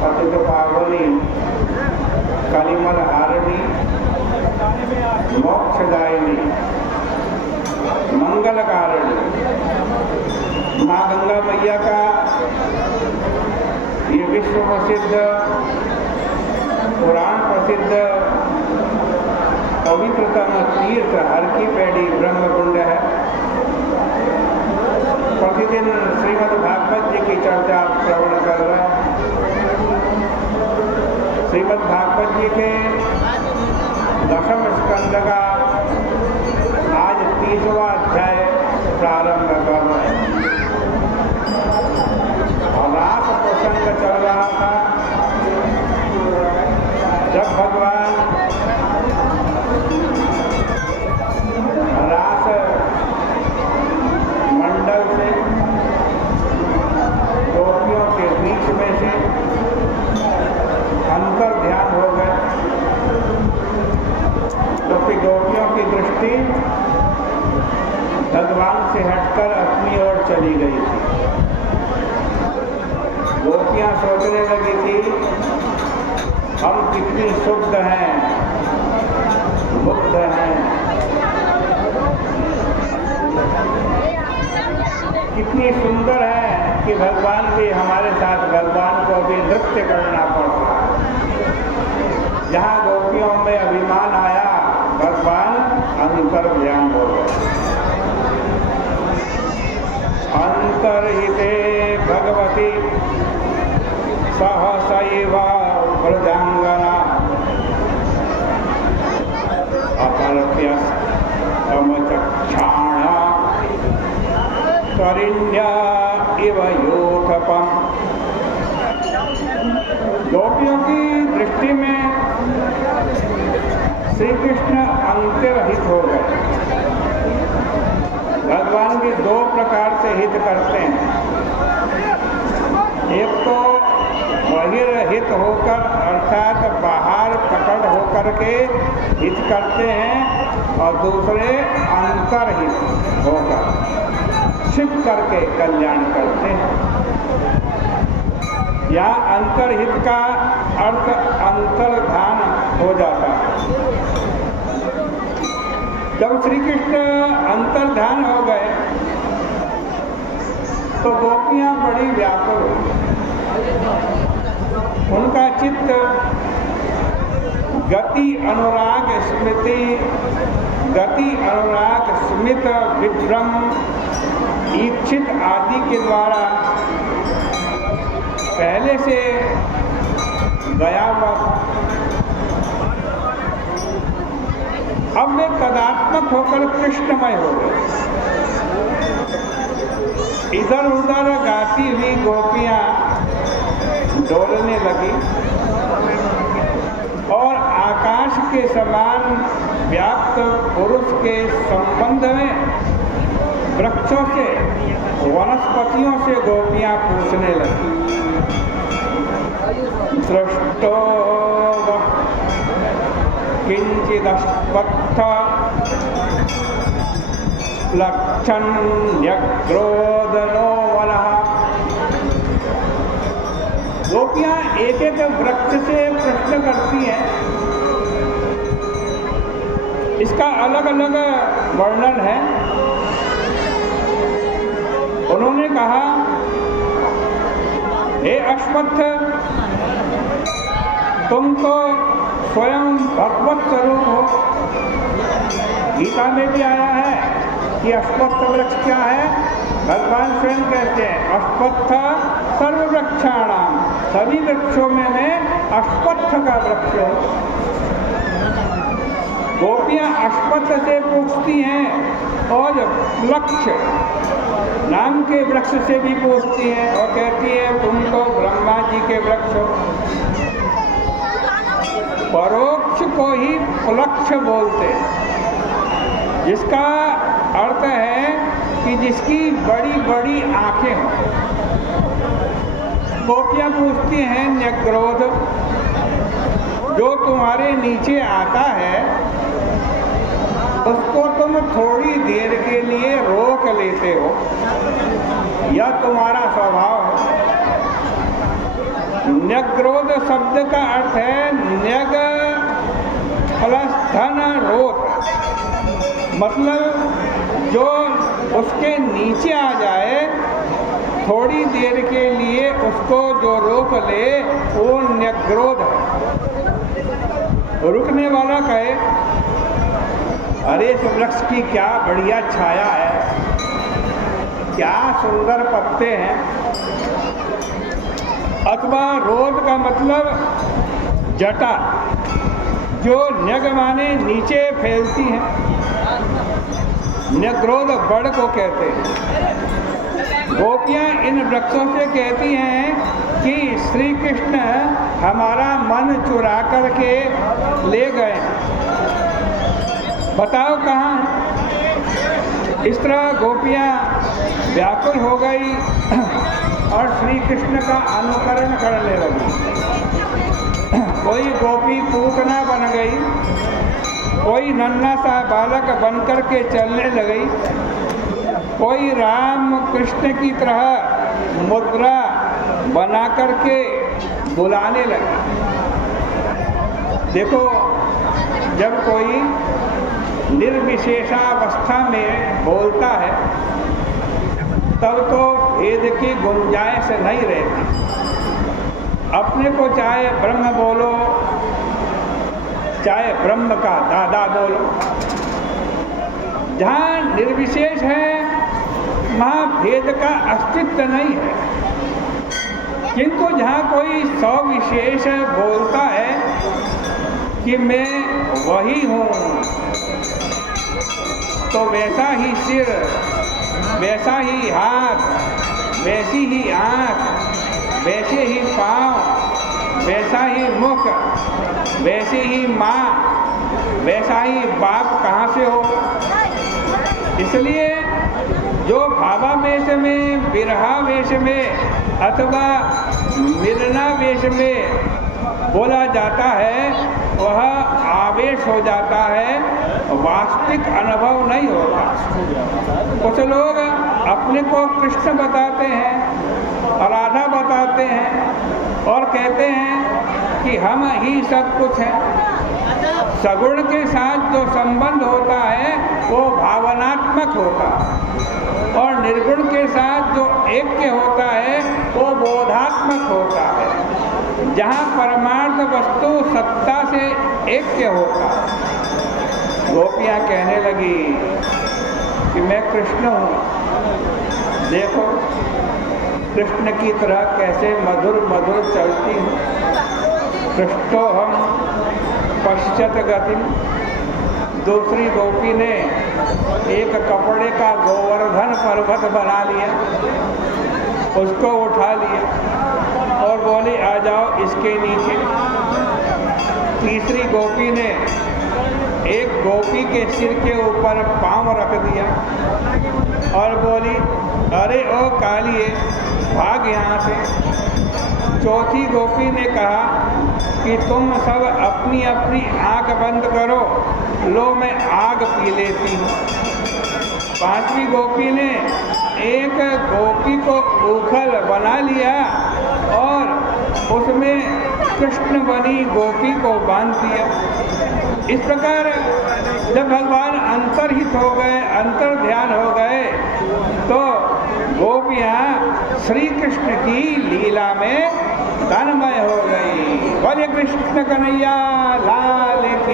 पतित पावनी कलिमल हारिणी मोक्षदायिनी मंगलकारिणी माँ गंगा मैया का ये विश्व प्रसिद्ध पुराण प्रसिद्ध पवित्रतम तीर्थ हर की पैड़ी ब्रह्मकुंड है। प्रतिदिन श्रीमद् भागवत जी की चर्चा श्रवण कर रहे हैं। श्रीमद् भागवत जी के दशम स्कंद का आज 30वां अध्याय प्रारंभ कर रहे हैं। और रास प्रसंग चल रहा था जब भगवान रास मंडल से गोपियों के बीच में से अंतर ध्यान हो गए, क्योंकि गोपियों की दृष्टि भगवान से हटकर अपनी ओर चली गई थी। गोपियां सोचने लगी थी हम कितनी शुद्ध हैं, मुक्त हैं, कितनी सुंदर है कि भगवान भी हमारे साथ, भगवान को भी नृत्य करना पड़ता है। जहाँ गोपियों में अभिमान आया भगवान अंतर्ध्यान हो गए। अंतर्हिते भगवती सहसैव व्रजांगना अपरप्यस्तमचक्षाण करिण्या इव योथपम। गोपियों की दृष्टि में श्री कृष्ण अंतर्हित हो गए। भगवान भी दो प्रकार से हित करते हैं। एक तो बहिर्हित होकर अर्थात बाहर प्रकट होकर के हित करते हैं, और दूसरे अंतर्हित होकर छिप करके कल्याण करते हैं। या अंतर्हित का अर्थ अंतर्धान हो जाता है। जब श्री कृष्ण अंतर्धान हो गए तो गोपियां बड़ी व्याकुल हुई। उनका चित्त गति अनुराग स्मित विभ्रम इच्छित आदि के द्वारा पहले से गया हुआ। अब वे तदात्मक होकर कृष्णमय हो गए। इधर उधर गाती हुई गोपियां डोलने लगी और आकाश के समान व्याप्त पुरुष के संबंध में वृक्षों से, वनस्पतियों से गोपियां पूछने लगी। दृष्टो किंचिदस्पत्थ लक्षण्यग्रोदनो वनः। गोपियां एक एक वृक्ष से प्रश्न करती हैं। इसका अलग अलग वर्णन है। उन्होंने कहा, हे अश्वत्थ, तुम तो स्वयं भगवत स्वरूप हो। गीता में भी आया है कि अश्वत्थ वृक्ष क्या है। भगवान स्वयं कहते हैं अश्वत्थ सर्ववृक्षाणाम, सभी वृक्षों में मैं अश्वत्थ का वृक्ष हूँ। गोपियां अश्वत्थ से पूछती हैं और लक्ष्य नाम के वृक्ष से भी पूछती हैं और कहती है तुम तो ब्रह्मा जी के वृक्ष हो। परोक्ष को ही लक्ष्य बोलते, जिसका अर्थ है कि जिसकी बड़ी बड़ी आंखें हों। गोपियां पूछती हैं न्यग्रोध, जो तुम्हारे नीचे आता है उसको तुम थोड़ी देर के लिए रोक लेते हो, यह तुम्हारा स्वभाव है। न्यग्रोध शब्द का अर्थ है न्यग प्लस धन रोध, मतलब जो उसके नीचे आ जाए, थोड़ी देर के लिए उसको जो रोक ले वो न्यग्रोध है। रुकने वाला कहे अरे इस वृक्ष की क्या बढ़िया छाया है, क्या सुंदर पत्ते हैं। अथवा रोध का मतलब जटा, जो न्यग माने नीचे फैलती है, न्यग्रोध बड़ को कहते हैं। गोपियाँ इन वृक्षों से कहती हैं कि श्री कृष्ण हमारा मन चुरा करके ले गए, बताओ कहाँ है। इस तरह गोपियाँ व्याकुल हो गई और श्री कृष्ण का अनुकरण करने लगी। कोई गोपी पूतना बन गई, कोई नन्हा सा बालक बनकर के चलने लगी, कोई राम कृष्ण की तरह मुद्रा बना करके बुलाने लगी। देखो, जब कोई निर्विशेषावस्था में बोलता है तब तो भेद की गुंजाइश नहीं रहती। अपने को चाहे ब्रह्म बोलो, चाहे ब्रह्म का दादा बोलो, जहाँ निर्विशेष है वहाँ भेद का अस्तित्व नहीं है। किंतु जहाँ कोई सविशेष बोलता है कि मैं वही हूँ, तो वैसा ही सिर, वैसा ही हाथ, वैसी ही आँख, वैसे ही पाँव, वैसा ही मुख, वैसे ही माँ, वैसा ही बाप कहाँ से हो। इसलिए जो भावावेश में, विरहावेश में अथवा मिलनावेश में बोला जाता है वह आवेश हो जाता है, वास्तविक अनुभव नहीं होता। कुछ लोग अपने को कृष्ण बताते हैं, राधा बताते हैं और कहते हैं कि हम ही सब कुछ हैं। सगुण के साथ जो संबंध होता है वो भावनात्मक होता है और निर्गुण के साथ जो ऐक्य होता है वो बोधात्मक होता है, जहाँ परमार्थ वस्तु सत्ता से ऐक्य होता है। गोपियाँ कहने लगी कि मैं कृष्ण हूँ, देखो कृष्ण की तरह कैसे मधुर मधुर चलती हूँ। कृष्णो हम पश्चात गति। दूसरी गोपी ने एक कपड़े का गोवर्धन पर्वत बना लिया, उसको उठा लिया और बोली आ जाओ इसके नीचे। तीसरी गोपी ने एक गोपी के सिर के ऊपर पाँव रख दिया और बोली अरे ओ कालिए भाग यहाँ से। चौथी गोपी ने कहा कि तुम सब अपनी अपनी आँख बंद करो, लो मैं आग पी लेती हूँ। पांचवी गोपी ने एक गोपी को उखल बना लिया और उसमें कृष्ण बनी गोपी को बांध दिया। इस प्रकार जब भगवान अंतर्हित हो गए, अंतर ध्यान हो गए, तो गोपियाँ श्री कृष्ण की लीला में तन्मय हो गई। बोले कृष्ण कन्हैया लाल की।